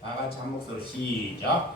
다같이 한 목소리로 시작.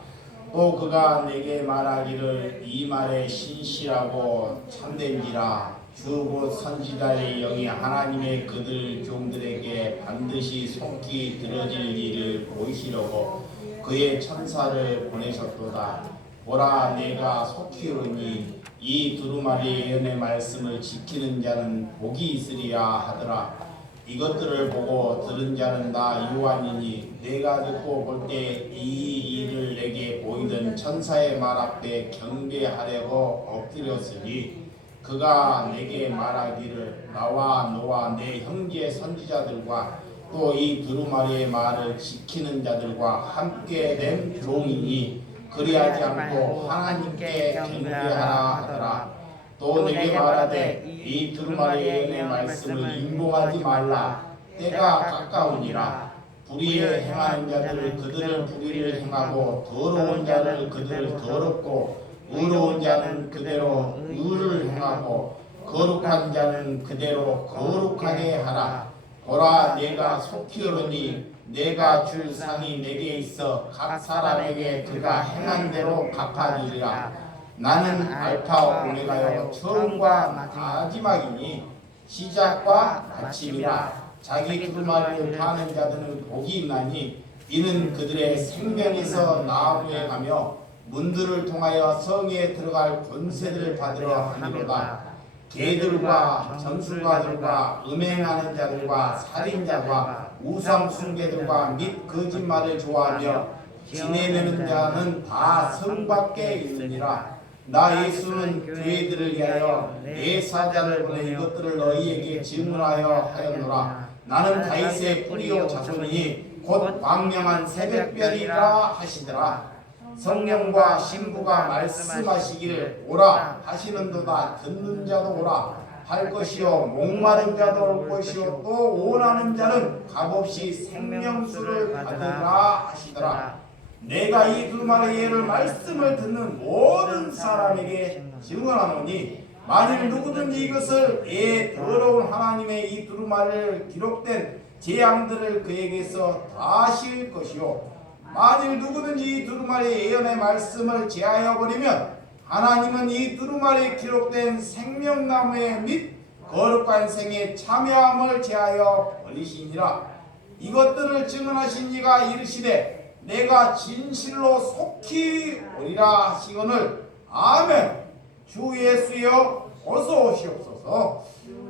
또 그가 내게 말하기를 이 말에 신실하고 참된지라 주 곧 선지자의 영이 하나님의 그들 종들에게 반드시 속히 들어질 일을 보이시려고 그의 천사를 보내셨도다. 보라 내가 속히 오니 이 두루마리 예언의 말씀을 지키는 자는 복이 있으리라 하더라. 이것들을 보고 들은 자는 다 요한이니 내가 듣고 볼 때 이 일을 내게 보이던 천사의 말 앞에 경배하려고 엎드렸으니 그가 내게 말하기를 나와 너와 내 형제 선지자들과 또 이 두루마리의 말을 지키는 자들과 함께 된 종이니 그리하지 않고 하나님께 경배하라 하더라. 또 내게 말하되 이 두루마리의 예언의 말씀을 인봉하지 말라. 때가 가까우니라. 불의에 행하는 자들을 그들을 불의를 행하고 더러운 자를 그들을 더럽고 의로운 자는 그대로 의를 행하고 거룩한 자는 그대로 거룩하게 하라. 보라 내가 속히 오르니 내가 줄 상이 내게 있어 각 사람에게 그가 행한 대로 갚아주리라. 나는 알파 오메가요 처음과 마지막이니 시작과 마침이라. 자기 두루마리를 파는 자들은 복이 있나니 이는 그들의 생명에서 나아부에 가며 문들을 통하여 성에 들어갈 권세를 받으려 하니로다. 개들과 점술가들과 음행하는 자들과 살인자와 우상 숭배들과 및 거짓말을 좋아하며 지내내는 자는 다 성 밖에 있느니라. 나 예수는 교회들을 위하여 내 사자를 보내 이것들을 너희에게 증언하여 하였노라. 나는 다윗의 뿌리요 자손이니 곧 광명한 새벽별이라 하시더라. 성령과 신부가 말씀하시기를 오라 하시는도다. 듣는 자도 오라 할 것이요 목마른 자도 올 것이요 또 원하는 자는 값없이 생명수를 받으라 하시더라. 내가 이 두루마리 예를 말씀을 듣는 모든 사람에게 증언하노니 만일 누구든지 이것을 더러운 하나님의 이 두루마리를 기록된 재앙들을 그에게서 다실 것이요 만일 누구든지 이 두루마리 예언의 말씀을 제하여 버리면 하나님은 이 두루마리에 기록된 생명나무의 및 거룩한 생의 참여함을 제하여 버리시니라. 이것들을 증언하신 이가 이르시되 내가 진실로 속히 오리라 하시거늘 아멘. 주 예수여 어서 오시옵소서.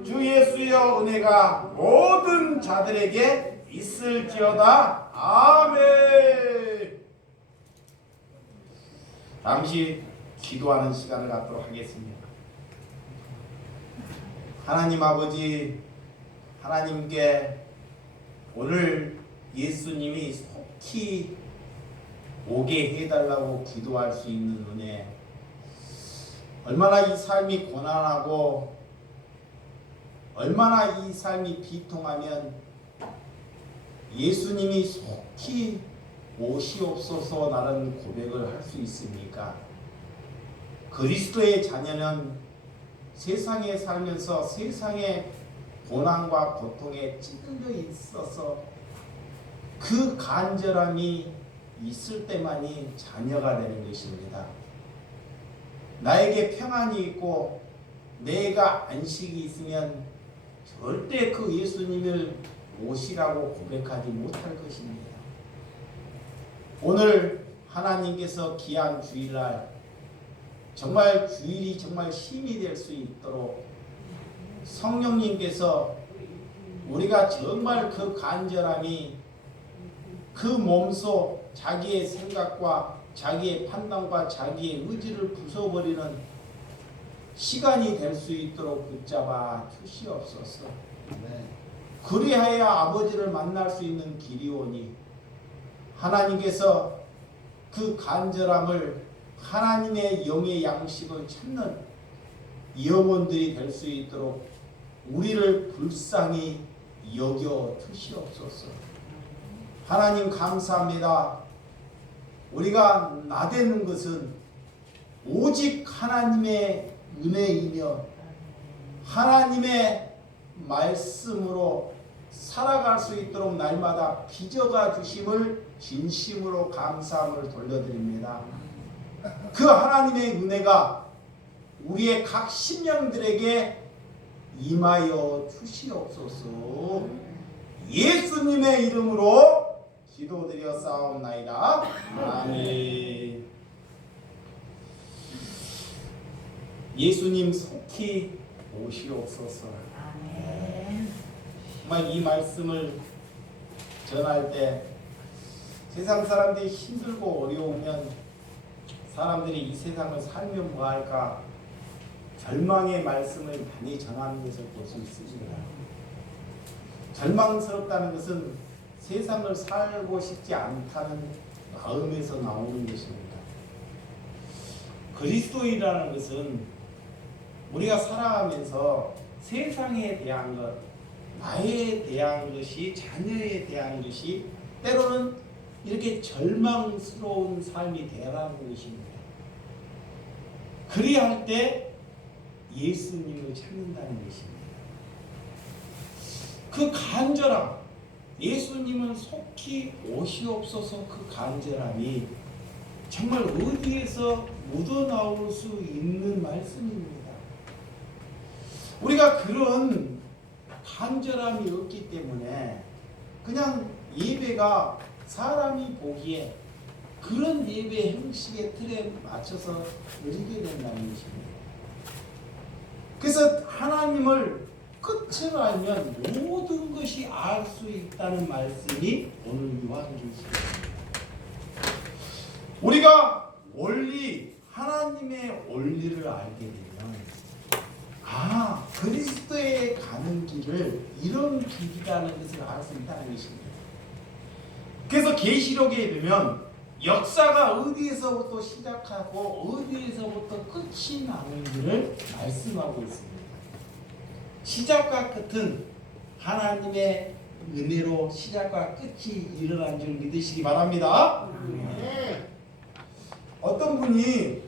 주 예수여 은혜가 모든 자들에게 있을지어다. 아멘. 잠시 기도하는 시간을 갖도록 하겠습니다. 하나님 아버지, 하나님께 오늘 예수님이 속히 오게 해달라고 기도할 수 있는 은혜, 얼마나 이 삶이 고난하고 얼마나 이 삶이 비통하면 예수님이 속히 오시옵소서 라는 고백을 할 수 있습니까? 그리스도의 자녀는 세상에 살면서 세상의 고난과 고통에 찌들려 있어서 그 간절함이 있을 때만이 자녀가 되는 것입니다. 나에게 평안이 있고 내가 안식이 있으면 절대 그 예수님을 오시라고 고백하지 못할 것입니다. 오늘 하나님께서 귀한 주일날 정말 주일이 정말 힘이 될 수 있도록 성령님께서 우리가 정말 그 간절함이 그 몸소 자기의 생각과 자기의 판단과 자기의 의지를 부숴버리는 시간이 될 수 있도록 붙잡아 주시옵소서. 그리하여 아버지를 만날 수 있는 길이 오니 하나님께서 그 간절함을 하나님의 영의 양식을 찾는 영혼들이 될 수 있도록 우리를 불쌍히 여겨 주시옵소서. 하나님 감사합니다. 우리가 나대는 것은 오직 하나님의 은혜이며 하나님의 말씀으로 살아갈 수 있도록 날마다 빚어가 주심을 진심으로 감사함을 돌려드립니다. 그 하나님의 은혜가 우리의 각 심령들에게 임하여 주시옵소서. 예수님의 이름으로 기도드려 싸움나이다. 아멘. 예수님 속히 오시옵소서. 정말 이 말씀을 전할 때 세상 사람들이 힘들고 어려우면 사람들이 이 세상을 살면 뭐할까 절망의 말씀을 많이 전하는 것을 볼 수 있습니다. 절망스럽다는 것은 세상을 살고 싶지 않다는 마음에서 나오는 것입니다. 그리스도인이라는 것은 우리가 살아가면서 세상에 대한 것, 나에 대한 것이, 자녀에 대한 것이 때로는 이렇게 절망스러운 삶이 되어가는 것입니다. 그리할 때 예수님을 찾는다는 것입니다. 그 간절함, 예수님은 속히 오시옵소서, 그 간절함이 정말 어디에서 묻어나올 수 있는 말씀입니다. 우리가 그런 간절함이 없기 때문에 그냥 예배가 사람이 보기에 그런 예배 형식의 틀에 맞춰서 드리게 된다는 것입니다. 그래서 하나님을 끝을 알면 모든 것이 알 수 있다는 말씀이 오늘 요한계시입니다. 우리가 원리, 하나님의 원리를 알게 되면 그리스도에 가는 길을 이런 길이라는 것을 알 수 있다는 것입니다. 그래서 계시록에 보면 역사가 어디에서부터 시작하고 어디에서부터 끝이 나는지를 말씀하고 있습니다. 시작과 끝은 하나님의 은혜로 시작과 끝이 일어난 줄 믿으시기 바랍니다. 어떤 분이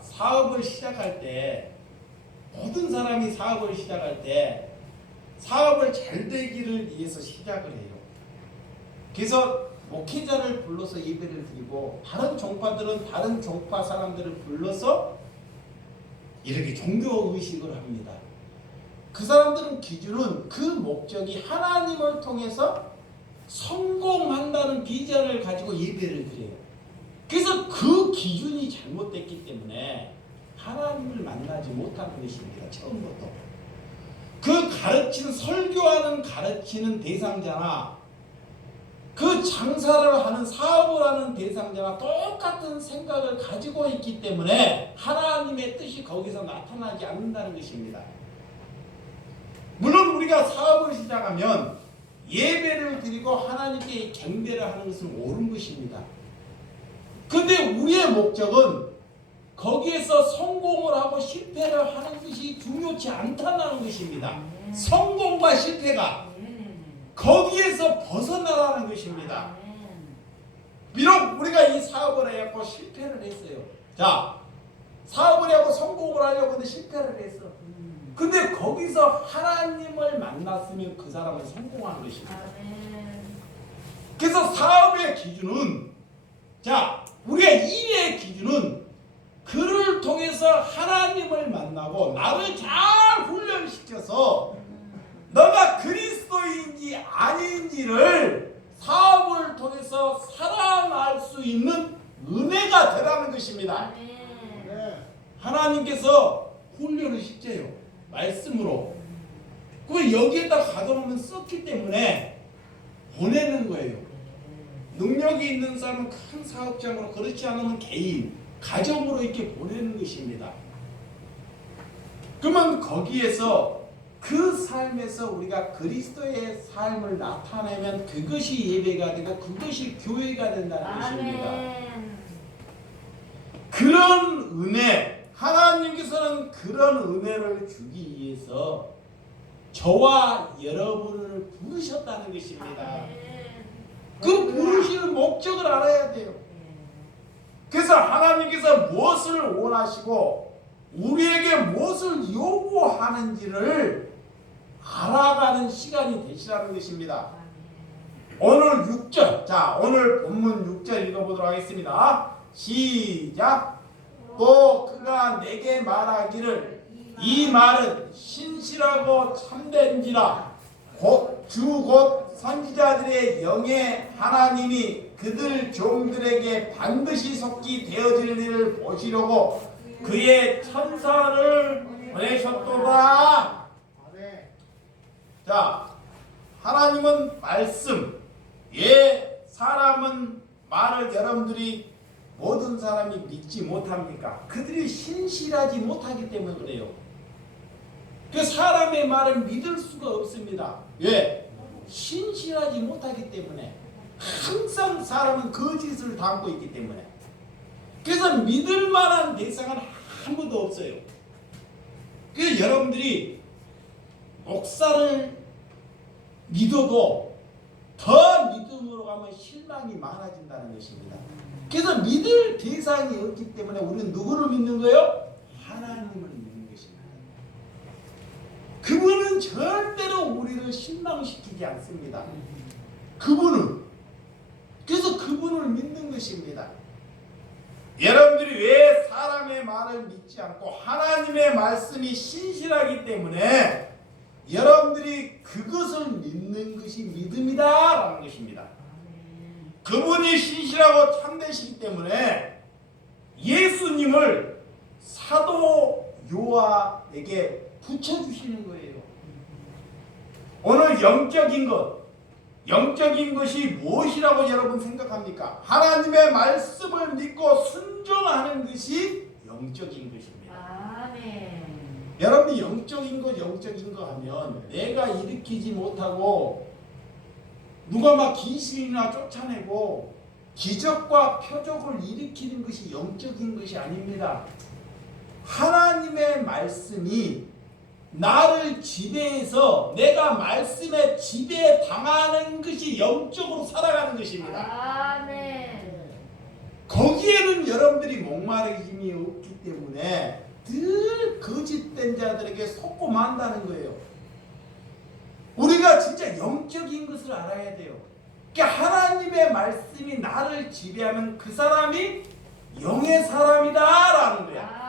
사업을 시작할 때, 모든 사람이 사업을 시작할 때 사업을 잘 되기를 위해서 시작을 해요. 그래서 목회자를 불러서 예배를 드리고 다른 종파들은 다른 종파 사람들을 불러서 이렇게 종교의식을 합니다. 그 사람들은 기준은 그 목적이 하나님을 통해서 성공한다는 비전을 가지고 예배를 드려요. 그래서 그 기준이 잘못됐기 때문에 하나님을 만나지 못하는 것입니다. 처음부터. 그 가르치는, 설교하는 가르치는 대상자나 그 장사를 하는, 사업을 하는 대상자나 똑같은 생각을 가지고 있기 때문에 하나님의 뜻이 거기서 나타나지 않는다는 것입니다. 물론 우리가 사업을 시작하면 예배를 드리고 하나님께 경배를 하는 것은 옳은 것입니다. 그런데 우리의 목적은 거기에서 성공을 하고 실패를 하는 것이 중요치 않다는 것입니다. 성공과 실패가 거기에서 벗어나라는 것입니다. 비록 우리가 이 사업을 해갖고 실패를 했어요. 사업을 하고 성공을 하려고 하는데 실패를 했어. 근데 거기서 하나님을 만났으면 그 사람은 성공한 것입니다. 그래서 사업의 기준은, 우리의 일의 기준은 그를 통해서 하나님을 만나고 나를 잘 훈련시켜서 너가 그리스도인지 아닌지를 사업을 통해서 살아날 수 있는 은혜가 되라는 것입니다. 하나님께서 훈련을 시켜요. 말씀으로. 그 여기에다 가둬놓으면 썩기 때문에 보내는 거예요. 능력이 있는 사람은 큰 사업장으로, 그렇지 않으면 개인, 가정으로 이렇게 보내는 것입니다. 그러면 거기에서 그 삶에서 우리가 그리스도의 삶을 나타내면 그것이 예배가 되고 그것이 교회가 된다는 것입니다. 그런 은혜, 하나님께서는 그런 은혜를 주기 위해서 저와 여러분을 부르셨다는 것입니다. 그 부르시는 목적을 알아야 돼요. 그래서 하나님께서 무엇을 원하시고 우리에게 무엇을 요구하는지를 알아가는 시간이 되시라는 것입니다. 오늘 6절, 자 오늘 본문 6절 읽어보도록 하겠습니다. 시작. 또 그가 내게 말하기를 이 말은 신실하고 참된지라 곧 선지자들의 영의 하나님이 그들 종들에게 반드시 속히 되어질 일을 보시려고 그의 천사를 보내셨도다. 자, 하나님은 말씀, 사람은 말을 여러분들이 모든 사람이 믿지 못합니까? 그들이 신실하지 못하기 때문에 그래요. 그 사람의 말을 믿을 수가 없습니다. 왜? 신실하지 못하기 때문에. 항상 사람은 거짓을 담고 있기 때문에. 그래서 믿을 만한 대상은 아무도 없어요. 그래서 여러분들이 목사를 믿어도 더 믿음으로 가면 실망이 많아진다는 것입니다. 그래서 믿을 대상이 없기 때문에 우리는 누구를 믿는 거예요? 하나님을 믿는 것입니다. 그분은 절대로 우리를 실망시키지 않습니다. 그래서 그분을 믿는 것입니다. 여러분들이 왜 사람의 말을 믿지 않고 하나님의 말씀이 신실하기 때문에 여러분들이 그것을 믿는 것이 믿음이다라는 것입니다. 그분이 신실하고 참되시기 때문에 예수님을 사도 요한에게 붙여주시는 거예요. 오늘 영적인 것이 무엇이라고 여러분 생각합니까? 하나님의 말씀을 믿고 순종하는 것이 영적인 것입니다. 아멘. 여러분이 영적인 거 하면 내가 일으키지 못하고 누가 막 귀신이나 쫓아내고 기적과 표적을 일으키는 것이 영적인 것이 아닙니다. 하나님의 말씀이 나를 지배해서 내가 말씀에 지배당하는 것이 영적으로 살아가는 것입니다. 아멘. 거기에는 여러분들이 목마름이 없기 때문에 늘 거짓된 자들에게 속고 만다는 거예요. 우리가 진짜 영적인 것을 알아야 돼요. 그러니까 하나님의 말씀이 나를 지배하면 그 사람이 영의 사람이다라는 거야.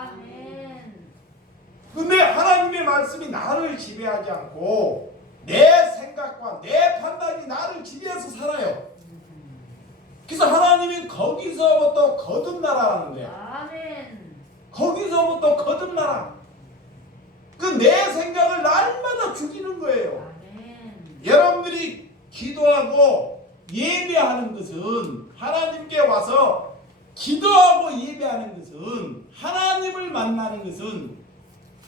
근데 하나님의 말씀이 나를 지배하지 않고 내 생각과 내 판단이 나를 지배해서 살아요. 그래서 하나님이 거기서부터 거듭나라는 거야. 거기서부터 거듭나라. 그 내 생각을 날마다 죽이는 거예요. 여러분들이 기도하고 예배하는 것은 하나님께 와서 기도하고 예배하는 것은 하나님을 만나는 것은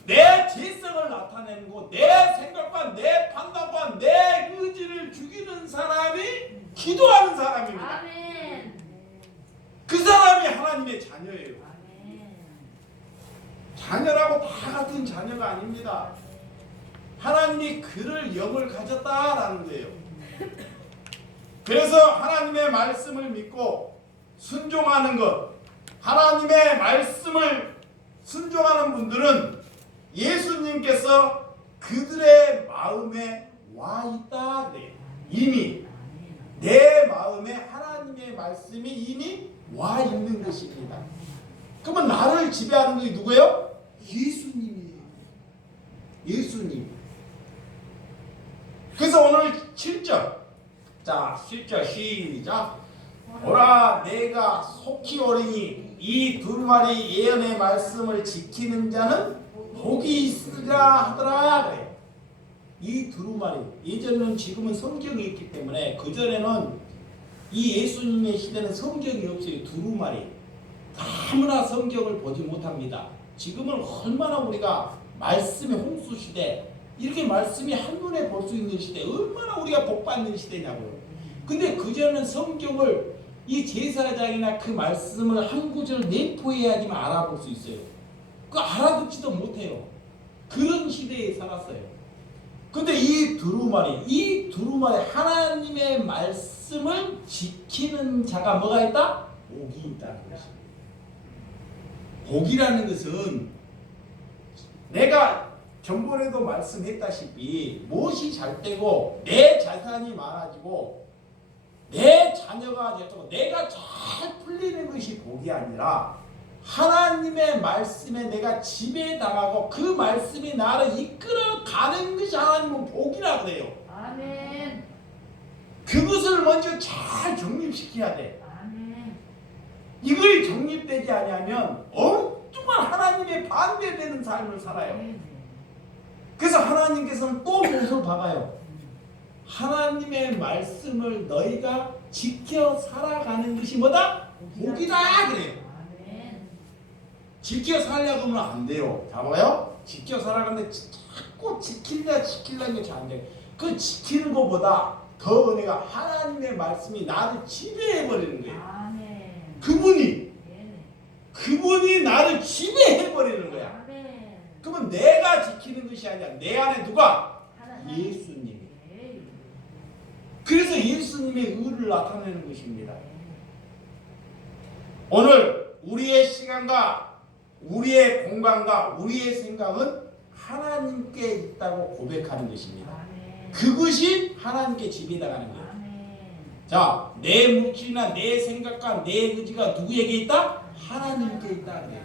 내 죄성을 나타내는 거, 내 생각과 내 판단과 내 의지를 죽이는 사람이 기도하는 사람입니다. 그 사람이 하나님의 자녀예요. 자녀라고 다 같은 자녀가 아닙니다. 하나님이 그를 영을 가졌다라는 거예요. 그래서 하나님의 말씀을 믿고 순종하는 것, 하나님의 말씀을 순종하는 분들은 예수님께서 그들의 마음에 와 있다. 이미 내 마음에 하나님의 말씀이 이미 와 있는 것입니다. 그러면 나를 지배하는 것이 누구예요? 예수님이에요. 예수님. 그래서 오늘 7절. 자, 7절 시작. 보라, 내가 속히 오리니 이 두루마리 예언의 말씀을 지키는 자는 복이 있으리라 하더라. 그래. 이 두루마리, 예전에는 지금은 성경이 있기 때문에 그전에는 이 예수님의 시대는 성경이 없어요. 두루마리. 아무나 성경을 보지 못합니다. 지금은 얼마나 우리가 말씀의 홍수 시대, 이렇게 말씀이 한눈에 볼 수 있는 시대, 얼마나 우리가 복받는 시대냐고요. 근데 그전에는 성경을 이 제사장이나 그 말씀을 한 구절 내포해야지만 알아볼 수 있어요. 그 알아듣지도 못해요. 그런 시대에 살았어요. 근데 이 두루마리 하나님의 말씀을 지키는 자가 뭐가 있다? 복이 있다는 것입니다. 복이라는 것은 내가 전번에도 말씀했다시피 무엇이 잘 되고 내 자산이 많아지고 내 자녀가 되고 내가 잘 풀리는 것이 복이 아니라 하나님의 말씀에 내가 지배당하고 그 말씀이 나를 이끌어가는 것이 하나님은 복이라 그래요. 아멘. 그것을 먼저 잘 정립시켜야 돼. 아멘. 이걸 정립되지 않으면 엉뚱한 하나님의 반대되는 삶을 살아요. 네. 그래서 하나님께서는 또 무엇을 박아요? 하나님의 말씀을 너희가 지켜 살아가는 것이 뭐다? 복이다 그래요. 아멘. 지켜 살려고 하면 안 돼요. 잡아요? 지켜 살아가는데 자꾸 지키려는 게 잘 안 돼요. 그 지키는 것보다 더 은혜가 하나님의 말씀이 나를 지배해버리는 거예요. 아멘. 그분이 나를 지배해버리는 거야. 아멘. 그러면 내가 지키는 것이 아니라 내 안에 누가? 하나님. 예수님이. 네. 그래서 예수님의 의를 나타내는 것입니다. 오늘 우리의 시간과 우리의 공간과 우리의 생각은 하나님께 있다고 고백하는 것입니다. 아멘. 그것이 하나님께 지배당하는 거예요. 아멘. 자, 내 물질이나 내 생각과 내 의지가 누구에게 있다? 하나님께 있다 그래요.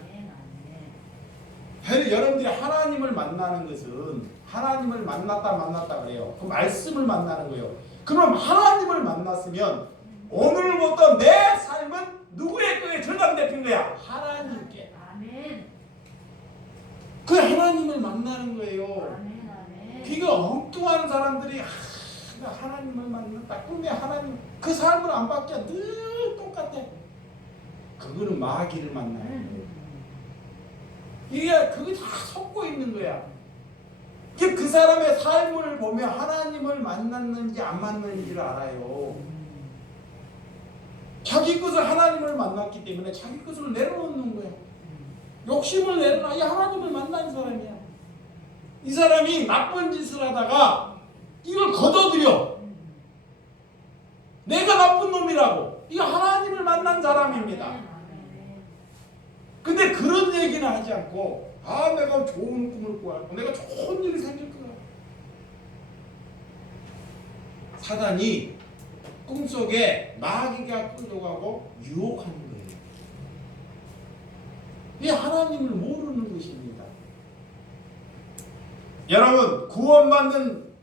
여러분들이 하나님을 만나는 것은 하나님을 만났다 그래요. 그 말씀을 만나는 거예요. 그럼 하나님을 만났으면 오늘부터 내 삶은 누구의 거에 전담되는 거야? 하나님께. 아멘. 그 하나님을 만나는 거예요. 아멘. 아멘. 그러니까 엉뚱한 사람들이 하나님을 만났다. 근데 하나님 그 삶을 안 바뀌어. 늘 똑같아. 그거는 마귀를 만나는 거예요. 이게 그게 다 섞고 있는 거야. 그 사람의 삶을 보면 하나님을 만났는지 안 만났는지를 알아요. 자기 것을 하나님을 만났기 때문에 자기 것을 내려놓는 거야. 욕심을 내려놔. 이 하나님을 만난 사람이야. 이 사람이 나쁜 짓을 하다가 이걸 걷어들여. 내가 나쁜 놈이라고. 이거 하나님을 만난 사람입니다. 근데 그런 얘기는 하지 않고 내가 좋은 꿈을 꾸었고 내가 좋은 일이 생길 거야. 사단이 꿈속에 마귀가 끌려가고 유혹하는 거예요. 이 하나님을 모르는 것입니다. 여러분 구원받는다는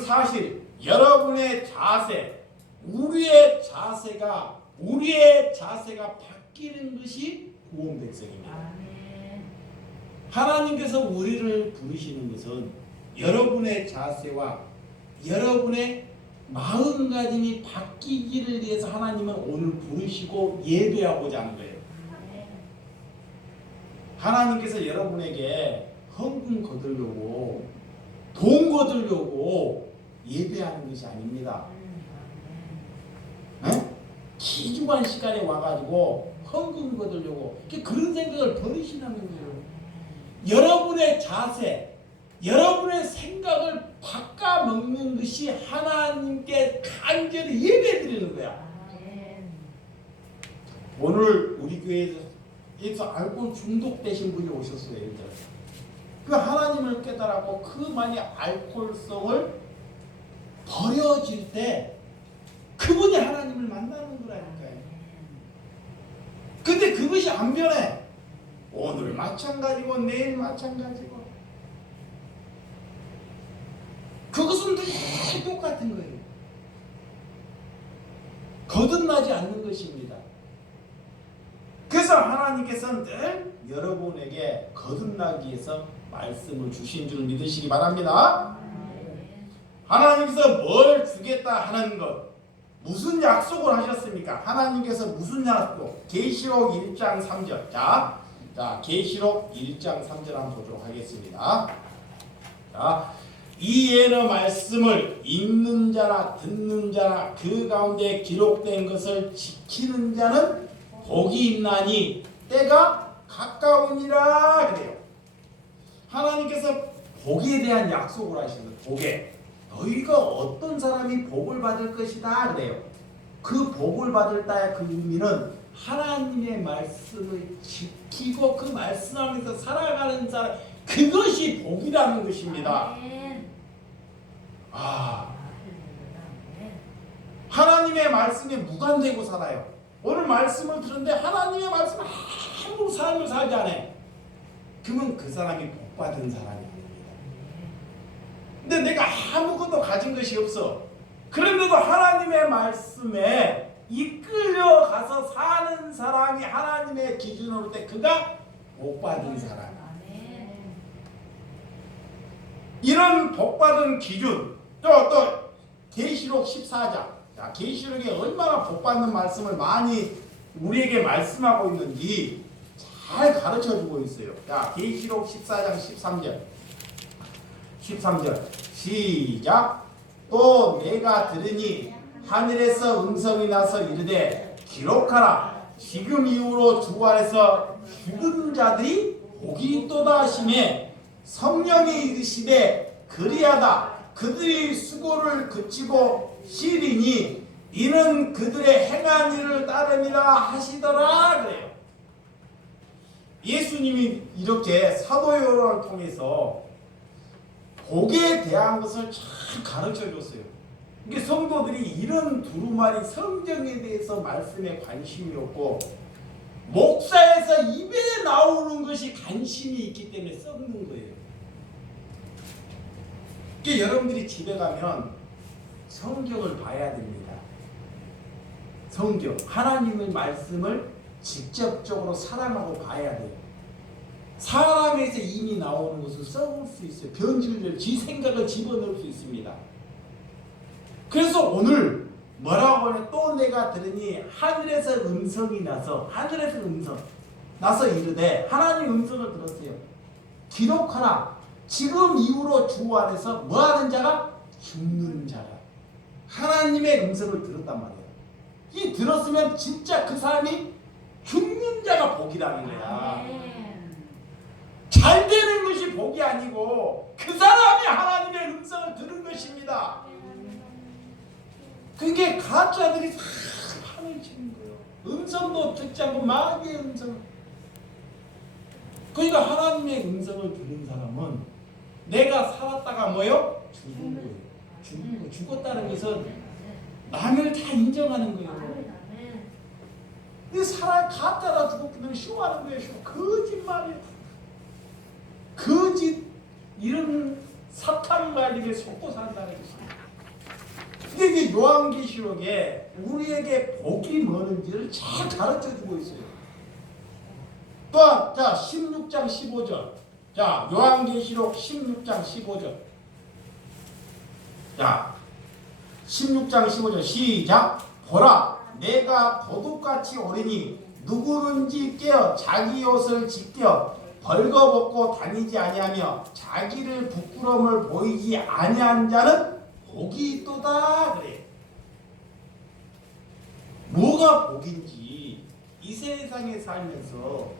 사실 여러분의 자세 우리의 자세가 바뀌는 것이 구원 백성입니다. 아멘. 하나님께서 우리를 부르시는 것은 여러분의 자세와 여러분의 마음가짐이 바뀌기를 위해서 하나님은 오늘 부르시고 예배하고자 하는 거예요. 아멘. 하나님께서 여러분에게 헌금 거두려고 돈 거두려고 예배하는 것이 아닙니다. 네? 기중한 시간에 와가지고 헌금 거두려고 그런 생각을 버리시라는 거예요. 여러분의 자세, 여러분의 생각을 바꿔먹는 것이 하나님께 간절히 예배드리는 거야. 오늘 우리 교회에서 알코올 중독되신 분이 오셨어요. 그 하나님을 깨달았고 그만이 알코올성을 버려질 때 그분이 하나님을 만나는 거라니까요. 근데 그것이 안 변해. 오늘 마찬가지고 내일 마찬가지고. 그것은 늘 똑같은 거예요. 거듭나지 않는 것입니다. 그래서 하나님께서는 늘 여러분에게 거듭나기 위해서 말씀을 주신 줄 믿으시기 바랍니다. 하나님께서 뭘 주겠다 하는 것 무슨 약속을 하셨습니까? 하나님께서 무슨 약속? 계시록 1장 3절. 자, 계시록 1장 3절 한번 보도록 하겠습니다. 자, 이 예의 말씀을 읽는 자나 듣는 자나 그 가운데 기록된 것을 지키는 자는 복이 있나니 때가 가까우니라 그래요. 하나님께서 복에 대한 약속을 하시는 복에 너희가 어떤 사람이 복을 받을 것이다 그래요. 그 복을 받을 때의 그 의미는 하나님의 말씀을 지키고 그 말씀 안에서 살아가는 사람 그것이 복이라는 것입니다. 아멘. 아, 아멘. 하나님의 말씀에 무관되고 살아요. 오늘 말씀을 들었는데 하나님의 말씀 아무 삶을 살지 않아요. 그러면 그 사람이 복받은 사람이 아닙니다. 근데 내가 아무것도 가진 것이 없어. 그런데도 하나님의 말씀에 이끌려가서 사는 사람이 하나님의 기준으로 볼 때 그가 복받은 사람. 아멘. 이런 복받은 기준, 또 계시록 14장. 자, 계시록에 얼마나 복받는 말씀을 많이 우리에게 말씀하고 있는지 잘 가르쳐주고 있어요. 자, 계시록 14장 13절 시작. 또 내가 들으니 하늘에서 음성이 나서 이르되 기록하라. 지금 이후로 주 안에서 죽은 자들이 복이 있도다 하시매 성령이 이르시되 그리하다. 그들이 수고를 그치고 쉬리니 이는 그들의 행한 일을 따름이라 하시더라 그래요. 예수님이 이렇게 사도 요한을 통해서 복에 대한 것을 잘 가르쳐 줬어요. 이게 성도들이 이런 두루마리 성경에 대해서 말씀에 관심이 없고 목사에서 입에 나오는 것이 관심이 있기 때문에 썩는 거예요. 그러니까 여러분들이 집에 가면 성경을 봐야 됩니다. 성경, 하나님의 말씀을 직접적으로 사랑하고 봐야 돼요. 사람에서 이미 나오는 것은 썩을 수 있어요. 변질될 지 생각을 집어넣을 수 있습니다. 그래서 오늘 뭐라고 하냐? 또 내가 들으니 하늘에서 음성이 나서 하늘에서 음성 나서 이르되 하나님 음성을 들었어요. 기록하라. 지금 이후로 주 안에서 뭐하는 자가? 죽는 자가. 하나님의 음성을 들었단 말이에요. 이 들었으면 진짜 그 사람이 죽는 자가 복이라는 거야. 아멘. 잘 되는 것이 복이 아니고 그 사람이 하나님의 음성을 들은 것입니다. 그게 가짜들이 다 판을 치는 거예요. 음성도 듣지 않고 마귀의 음성. 그러니까 하나님의 음성을 들은 사람은 내가 살았다가 뭐요? 죽은 거예요. 죽은 거. 죽었다는 것은 남을 다 인정하는 거예요. 아멘. 이 사람 가짜라 죽었기 때문에 쇼하는 거예요. 쇼. 거짓말이에요. 거짓 이런 사탄 말들에 속고 산다는 것입니다. 근데 이게 요한계시록에 우리에게 복이 뭐는지를 잘 가르쳐주고 있어요. 또한 자 16장 15절. 자 요한계시록 16장 15절. 자 16장 15절 시작. 보라 내가 도둑같이 오리니 누구든지 깨어 자기 옷을 지켜 벌거벗고 다니지 아니하며 자기를 부끄러움을 보이지 아니한 자는 복이 있도다 그래. 뭐가 복인지 이 세상에 살면서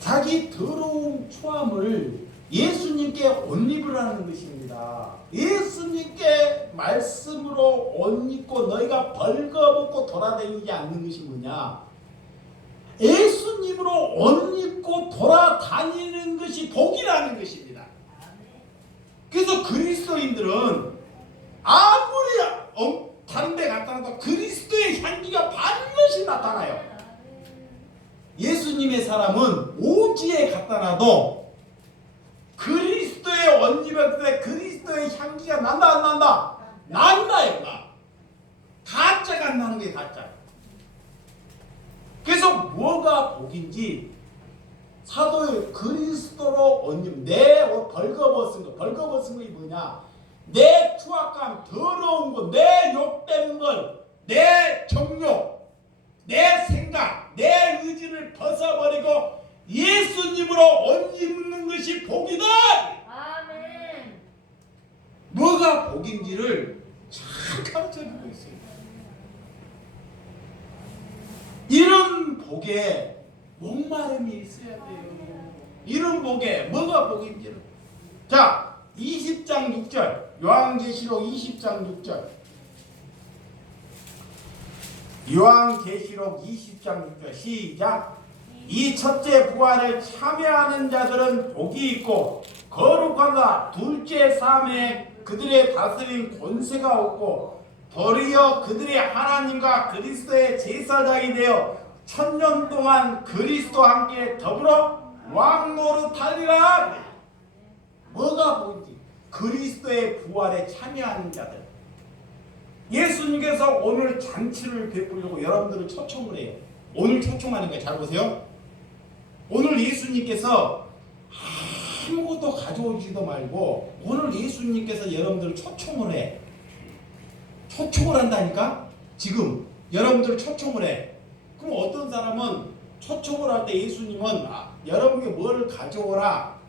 자기 더러운 추함을 예수님께 옷 입으라는 것입니다. 예수님께 말씀으로 옷 입고 너희가 벌거벗고 돌아다니지 않는 것이 뭐냐? 예수님으로 옷 입고 돌아다니는 것이 복이라는 것입니다. 그래서 그리스도인들은 아무리 다른 데 갔다 와도 그리스도의 향기가 반드시 나타나요. 예수님의 사람은 오지에 갖다 놔도 그리스도의 옷 입을 때 그리스도의 향기가 난다 안 난다? 난다요. 나. 가짜가 안 나는 게 가짜. 그래서 뭐가 복인지 사도의 그리스도로 옷 입은 내 벌거벗은 거. 벌거벗은 것이 뭐냐? 내 추악감, 더러운 것, 내 욕된 것, 내 정욕, 내 생각, 내 의지를 벗어버리고 예수님으로 옷 입는 것이 복이다. 아멘. 뭐가 복인지를 잘 가르쳐주고 있어요. 이런 복에 목마름이 있어야 돼요. 이런 복에 뭐가 복인지를. 자 20장 6절 요한계시록 20장 6절 요한계시록 20장 6절 시작. 이 첫째 부활을 참여하는 자들은 복이 있고 거룩하다. 둘째 삶에 그들의 다스린 권세가 없고 도리어 그들이 하나님과 그리스도의 제사장이 되어 천년 동안 그리스도와 함께 더불어 왕노릇하리라. 뭐가 보이지? 그리스도의 부활에 참여하는 자들. 예수님께서 오늘 잔치를 베푸려고 여러분들을 초청을 해요. 오늘 초청하는 거예요. 잘 보세요. 오늘 예수님께서 아무것도 가져오지도 말고 오늘 예수님께서 여러분들을 초청을 해. 초청을 한다니까? 지금 여러분들 초청을 해. 그럼 어떤 사람은 초청을 할 때 예수님은 여러분에게 뭘 가져오라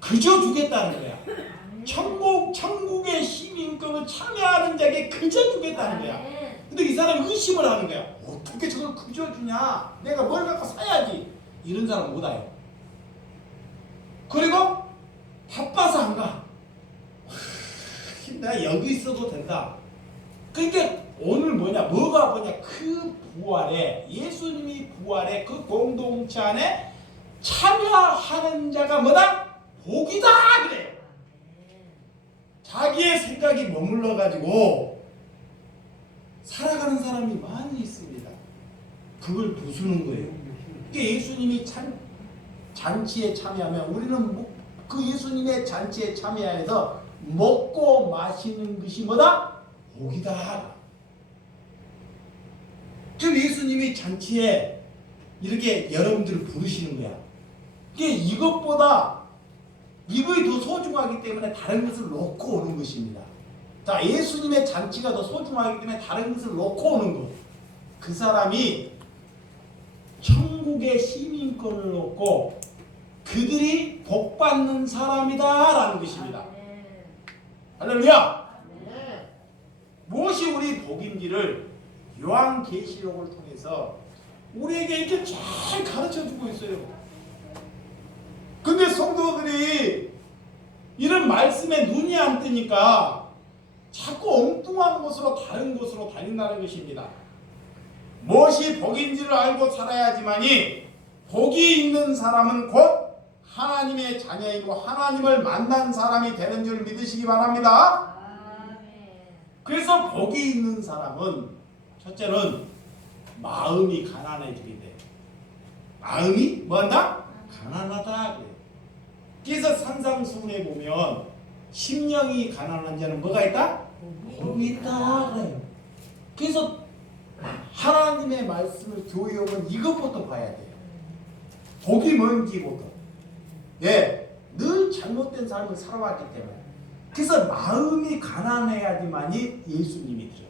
그저 주겠다는 거야. 천국의 시민권을 참여하는 자에게 그저 주겠다는 거야. 근데 이 사람이 의심을 하는 거야. 어떻게 저걸 그저 주냐? 내가 뭘 갖고 사야지. 이런 사람 못 와요. 그리고 바빠서 안 가. 내가 여기 있어도 된다. 그러니까 오늘 뭐가 그 부활에 예수님이 부활에 그 공동체 안에 참여하는 자가 뭐다? 복이다 그래요. 자기의 생각이 머물러 가지고 살아가는 사람이 많이 있습니다. 그걸 부수는 거예요. 그러니까 예수님이 잔치에 참여하면 우리는 그 예수님의 잔치에 참여해서 먹고 마시는 것이 뭐다? 복이다. 지금 예수님이 잔치에 이렇게 여러분들을 부르시는 거야. 이게 이것보다 이것이 더 소중하기 때문에 다른 것을 놓고 오는 것입니다. 자, 예수님의 잔치가 더 소중하기 때문에 다른 것을 놓고 오는 것. 그 사람이 천국의 시민권을 얻고 그들이 복받는 사람이다라는 것입니다. 할렐루야! 무엇이 우리 복인지를 요한계시록을 통해서 우리에게 이렇게 잘 가르쳐주고 있어요. 근데 성도들이 이런 말씀에 눈이 안 뜨니까 자꾸 엉뚱한 곳으로 다른 곳으로 다닌다는 것입니다. 무엇이 복인지를 알고 살아야지만이 복이 있는 사람은 곧 하나님의 자녀이고 하나님을 만난 사람이 되는 줄 믿으시기 바랍니다. 그래서 복이 있는 사람은 첫째는 마음이 가난해지게 돼. 마음이 뭐한다? 가난하다 그래요. 그래서 산상수훈에 보면 심령이 가난한 자는 뭐가 있다? 복이 있다 그래요. 그래서 하나님의 말씀을 교회 오면 이것부터 봐야 돼요. 복이 뭔지부터. 예, 늘 잘못된 삶을 살아왔기 때문에. 그래서 마음이 가난해야지만이 예수님이 들어요.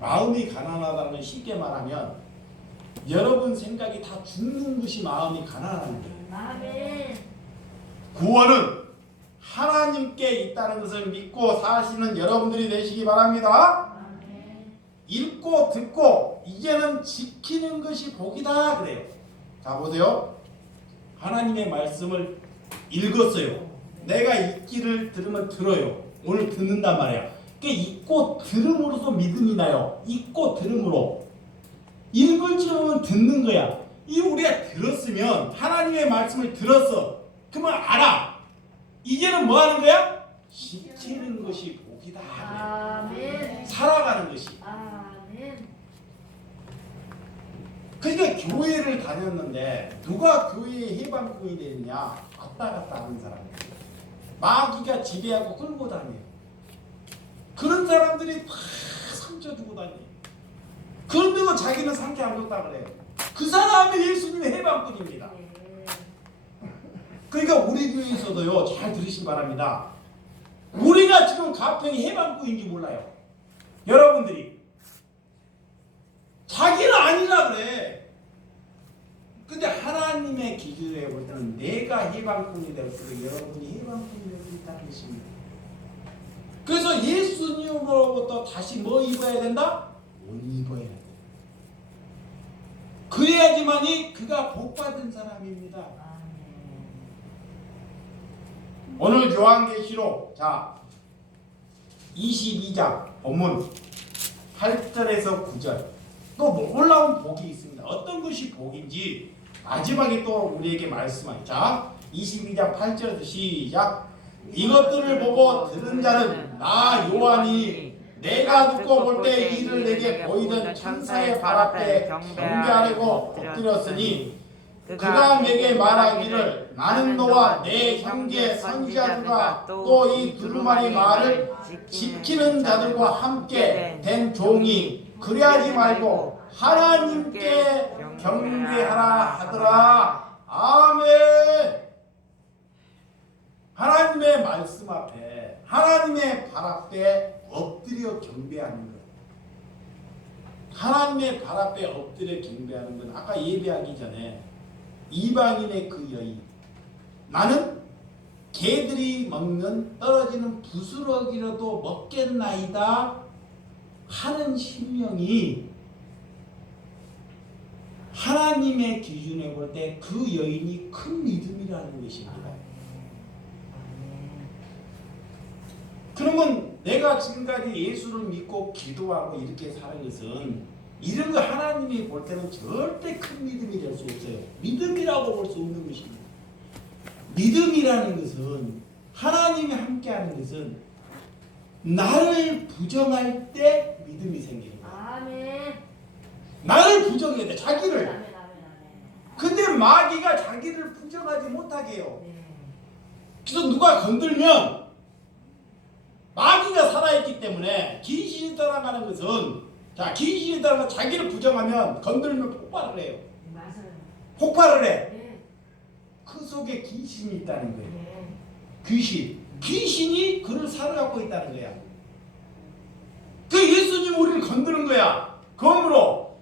마음이 가난하다는 건 쉽게 말하면 여러분 생각이 다 죽는 것이 마음이 가난한 거예요. 구원은 하나님께 있다는 것을 믿고 사시는 여러분들이 되시기 바랍니다. 읽고 듣고 이제는 지키는 것이 복이다 그래요. 자 보세요. 하나님의 말씀을 읽었어요. 내가 읽기를 들으면 들어요. 오늘 듣는단 말이야. 읽고 들음으로써 믿음이 나요. 읽고 들음으로. 읽을 줄 알면 듣는 거야. 이 우리가 들었으면 하나님의 말씀을 들었어. 그러면 알아. 이제는 뭐 하는 거야? 지키는 것이 복이다. 아멘. 살아가는 것이. 아멘. 그러니까 교회를 다녔는데 누가 교회의 해방꾼이 되느냐? 왔다 갔다 하는 사람이에요. 마귀가 지배하고 끌고 다녀요. 그런 사람들이 다 상처 주고 다녀요. 그런데도 자기는 상처 안 줬다 그래요. 그 사람이 예수님의 해방꾼입니다. 그러니까 우리 교회에서도요, 잘 들으시기 바랍니다. 우리가 지금 가평이 해방꾼인지 몰라요. 여러분들이 자기는 아니라 그래. 근데 하나님의 기준에 볼 때는 내가 해방꾼이 될 때 여러분이 해방꾼이 될 수 있다는 것입니다. 그래서 예수님으로부터 다시 뭐 입어야 된다? 옷 입어야 돼. 그래야지만이 그가 복받은 사람입니다. 오늘 요한계시록 자 22장 본문 8절에서 9절 또 놀라운 복이 있습니다. 어떤 것이 복인지 마지막에 또 우리에게 말씀하죠. 자, 22장 8절에서 시작. 이것들을 보고 들은 자는 나 요한이 내가 듣고 볼 때 이를 내게 보이던 천사의 발 앞에 경배하려고 엎드렸으니 그가 내게 말하기를 나는 너와 내 형제 선지자들과 또 이 두루마리 말을 지키는 자들과 함께 된 종이 그리하지 말고 하나님께 경배하라 하더라. 아멘. 하나님의 말씀 앞에 하나님의 발 앞에 엎드려 경배하는 것. 하나님의 발 앞에 엎드려 경배하는 건 아까 예배하기 전에 이방인의 그 여인, 나는 개들이 먹는 떨어지는 부스러기라도 먹겠나이다 하는 심령이 하나님의 기준에 볼 때 그 여인이 큰 믿음이라는 것입니다. 그러면 내가 지금까지 예수를 믿고 기도하고 이렇게 사는 것은 이런 거 하나님이 볼 때는 절대 큰 믿음이 될 수 없어요. 믿음이라고 볼 수 없는 것입니다. 믿음이라는 것은 하나님이 함께하는 것은 나를 부정할 때 믿음이 생기는 거예요. 아멘. 나를 부정해야 돼. 자기를. 아멘. 근데 마귀가 자기를 부정하지 못하게 해요. 네. 그래서 누가 건들면 마귀가 살아있기 때문에 귀신이 떠나가는 것은 자 귀신이 떠나가 자기를 부정하면 건들면 폭발을 해요. 맞아요. 폭발을 해. 네. 그 속에 귀신이 있다는 거예요. 네. 귀신이 그를 사로잡고 있다는 거야. 그 예수님 우리를 건드는 거야. 검으로.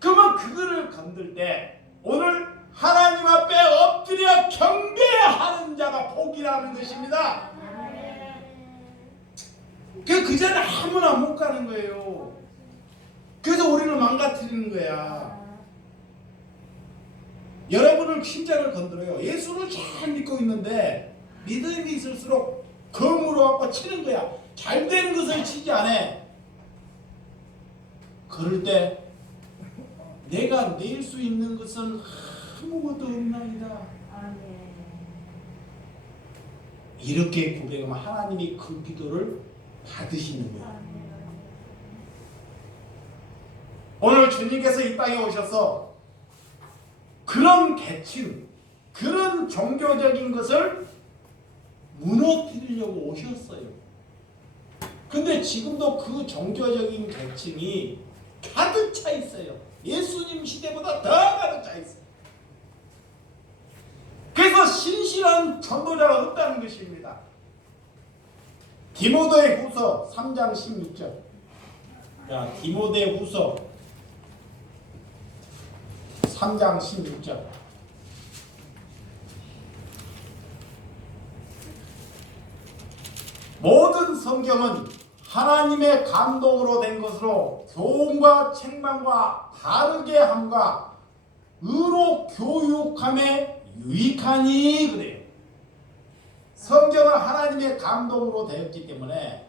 그러면 그거를 건들 때 오늘 하나님 앞에 엎드려 경배하는 자가 복이라는 것입니다. 그 전에 아무나 못 가는 거예요. 그래서 우리를 망가뜨리는 거야. 여러분을 심장을 건드려요. 예수를 잘 믿고 있는데 믿음이 있을수록 검으로 갖고 치는 거야. 잘 되는 것을 치지 않아. 그럴 때 내가 낼 수 있는 것은 아무것도 없나이다. 이렇게 고백하면 하나님이 그 기도를 받으시는 거예요. 오늘 주님께서 이 땅에 오셔서 그런 계층, 그런 종교적인 것을 무너뜨리려고 오셨어요. 근데 지금도 그 종교적인 계층이 가득 차 있어요. 예수님 시대보다 더 가득 차 있어요. 그래서 신실한 전도자가 없다는 것입니다. 디모데 후서 3장 16절. 자, 디모데 후서 3장 16절. 모든 성경은 하나님의 감동으로 된 것으로 교훈과 책망과 바르게 함과 의로 교육함에 유익하니 그래요. 성경은 하나님의 감동으로 되었기 때문에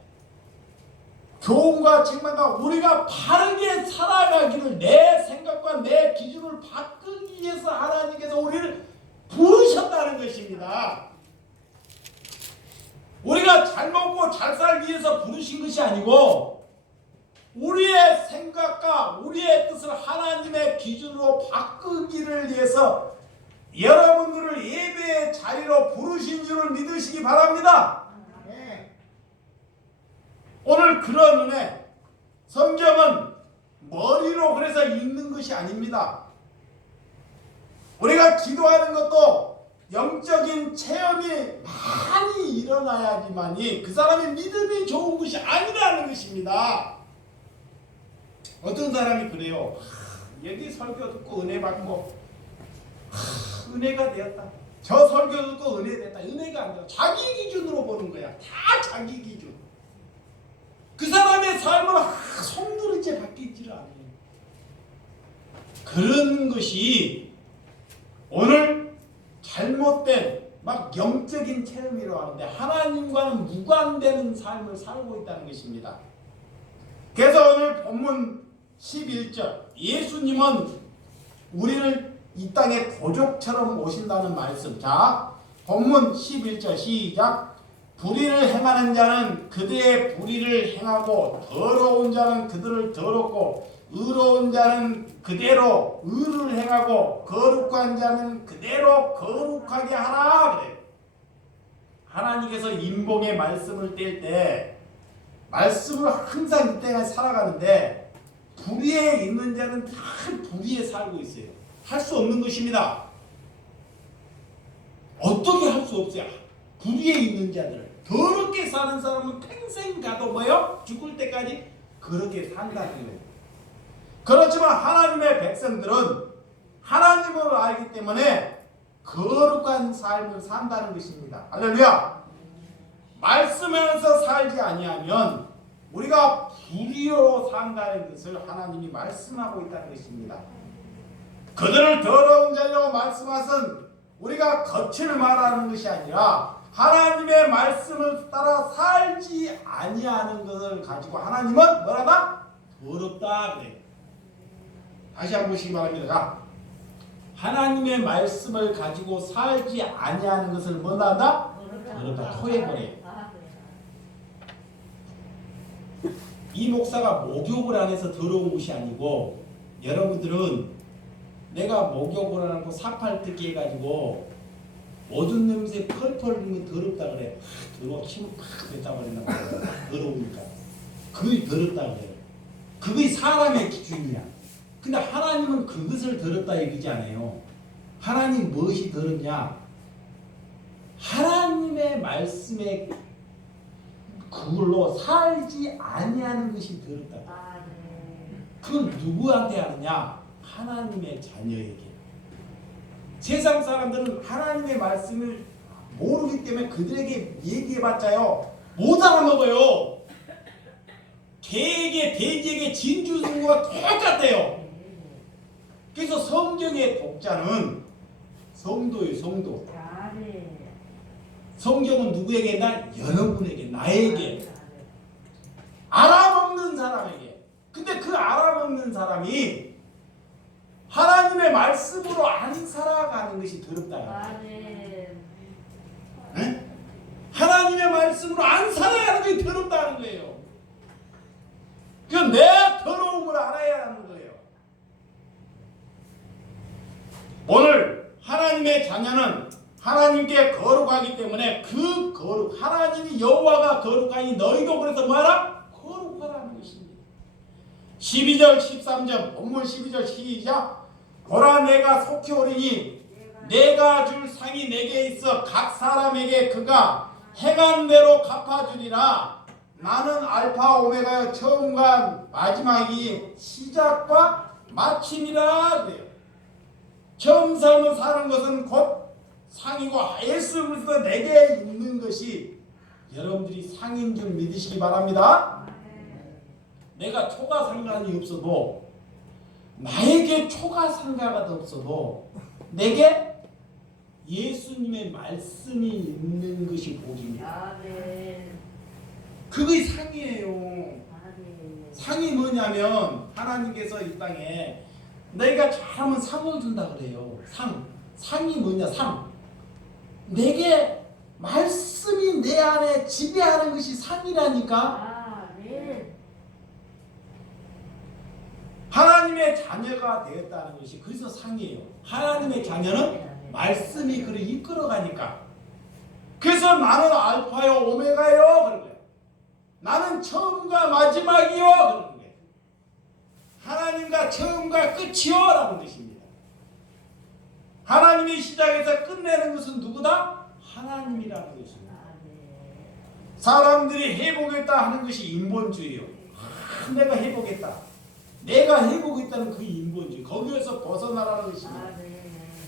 교훈과 책망과 우리가 바르게 살아가기를 내 생각과 내 기준을 바꾸기 위해서 하나님께서 우리를 부르셨다는 것입니다. 우리가 잘 먹고 잘 살기 위해서 부르신 것이 아니고 우리의 생각과 우리의 뜻을 하나님의 기준으로 바꾸기를 위해서 여러분들을 예배의 자리로 부르신 줄을 믿으시기 바랍니다. 오늘 그런 은혜, 성경은 머리로 그래서 읽는 것이 아닙니다. 우리가 기도하는 것도 영적인 체험이 많이 일어나야지만이 그 사람의 믿음이 좋은 것이 아니라는 것입니다. 어떤 사람이 그래요. 여기 설교 듣고 은혜 받고 은혜가 되었다. 저 설교 듣고 은혜 됐다. 은혜가 안 돼. 자기 기준으로 보는 거야. 다 자기 기준. 그 사람의 삶은 성도르게 바뀌지를 않아요. 그런 것이 오늘 잘못된 막 영적인 체험이라고 하는데 하나님과는 무관되는 삶을 살고 있다는 것입니다. 그래서 오늘 본문 11절 예수님은 우리를 이 땅에 고족처럼 모신다는 말씀. 자, 본문 11절 시작. 불의를 행하는 자는 그들의 불의를 행하고 더러운 자는 그들을 더럽고 의로운 자는 그대로 의를 행하고 거룩한 자는 그대로 거룩하게 하라 그래요. 하나님께서 인봉의 말씀을 뗄 때 말씀을 항상 이 땅에 살아가는데 불의에 있는 자는 다 불의에 살고 있어요. 할 수 없는 것입니다. 어떻게 할 수 없어요? 불의에 있는 자들 더럽게 사는 사람은 평생 가도 뭐요? 죽을 때까지 그렇게 산다는 거예요. 그렇지만 하나님의 백성들은 하나님을 알기 때문에 거룩한 삶을 산다는 것입니다. 할렐루야. 말씀에서 살지 아니하면 우리가 불의로 산다는 것을 하나님이 말씀하고 있다는 것입니다. 그들을 더러운 자라고 말씀하신 우리가 겉을 말하는 것이 아니라 하나님의 말씀을 따라 살지 아니하는 것을 가지고 하나님은 뭐라다? 더럽다 그래요. 다시 한번 보시기 바랍니다. 자, 하나님의 말씀을 가지고 살지 아니하는 것을 뭐라다? 더럽다. 토해버려요. 이 목사가 목욕을 안 해서 더러운 것이 아니고 여러분들은 내가 목욕을 안 하고 사팔 뜯기 해가지고 모든 냄새 펄펄 흘리면 더럽다 그래. 더러워 침을 팍 뱉어버린단 말이야. 더러우니까. 그게 더럽다 그래요. 그게 사람의 기준이야. 근데 하나님은 그것을 더럽다 얘기지 않아요. 하나님 무엇이 더럽냐? 하나님의 말씀에 그걸로 살지 아니하는 것이 더럽다. 그건 누구한테 하느냐? 하나님의 자녀에게. 세상 사람들은 하나님의 말씀을 모르기 때문에 그들에게 얘기해봤자요 못 알아먹어요. 개에게 돼지에게 진주 준 거와 똑같아요. 그래서 성경의 독자는 성도예요. 성도. 성경은 누구에게? 나 여러분에게, 나에게, 알아먹는 사람에게. 근데 그 알아먹는 사람이 하나님의 말씀으로 안 살아가는 것이 더럽다. 네? 하나님의 말씀으로 안 살아가는 것이 더럽다는 거예요. 그럼 내 더러움을 알아야 하는 거예요. 오늘 하나님의 자녀는 하나님께 거룩하기 때문에 그 거룩, 하나님이 여호와가 거룩하니 너희도 그래서 뭐하라? 거룩하라는 것입니다. 12절 13절 본문 12절 시작. 보라 내가 속히 오리니 내가 줄 상이 내게 있어 각 사람에게 그가 행한 대로 갚아주리라. 나는 알파 오메가여 처음과 마지막이 시작과 마침이라 그래요. 처음 삶을 사는 것은 곧 상이고 예수 그리스도 내게 있는 것이 여러분들이 상인 줄 믿으시기 바랍니다. 내가 초가 상관이 없어도 나에게 초가 상가가 없어도 내게 예수님의 말씀이 있는 것이 복입니다. 그게 상이에요. 상이 뭐냐면 하나님께서 이 땅에 내가 잘하면 상을 준다 그래요. 상이 뭐냐? 상. 내게 말씀이 내 안에 지배하는 것이 상이라니까. 하나님의 자녀가 되었다는 것이 그래서 상이에요. 하나님의 자녀는 말씀이 그를 이끌어가니까. 그래서 나는 알파요 오메가요 그런 거예요. 나는 처음과 마지막이요 그런 거예요. 하나님과 처음과 끝이요 라는 것입니다. 하나님이 시작해서 끝내는 것은 누구다? 하나님이라는 것입니다. 사람들이 해보겠다 하는 것이 인본주의예요. 내가 해보겠다. 내가 해보겠다는 그 인본주의. 거기에서 벗어나라는 것입니다.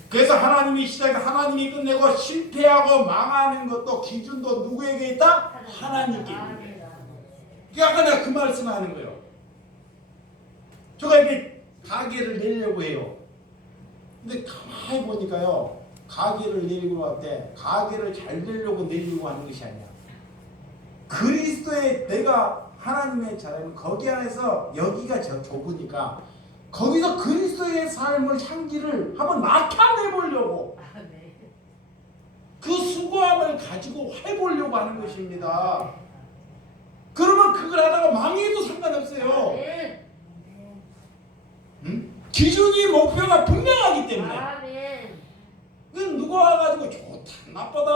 그래서 하나님이 시작해 하나님이 끝내고 실패하고 망하는 것도 기준도 누구에게 있다? 하나님께 있다. 아까 내가 그 말씀을 하는 거예요. 제가 이렇게 가게를 내려고 해요. 근데 가만히 보니까요. 가게를 내리고 할 때 가게를 잘 내려고 내리고 하는 것이 아니야. 그리스도의 내가 하나님의 자녀는 거기 안에서 여기가 좁으니까 거기서 그리스도의 삶을 향기를 한번 나타내 보려고 아멘. 그 수고함을 가지고 해보려고 하는 것입니다. 그러면 그걸 하다가 망해도 상관없어요. 아멘. 응? 기준이 목표가 분명하기 때문에 아멘. 그 누가 와가지고 좋다 나쁘다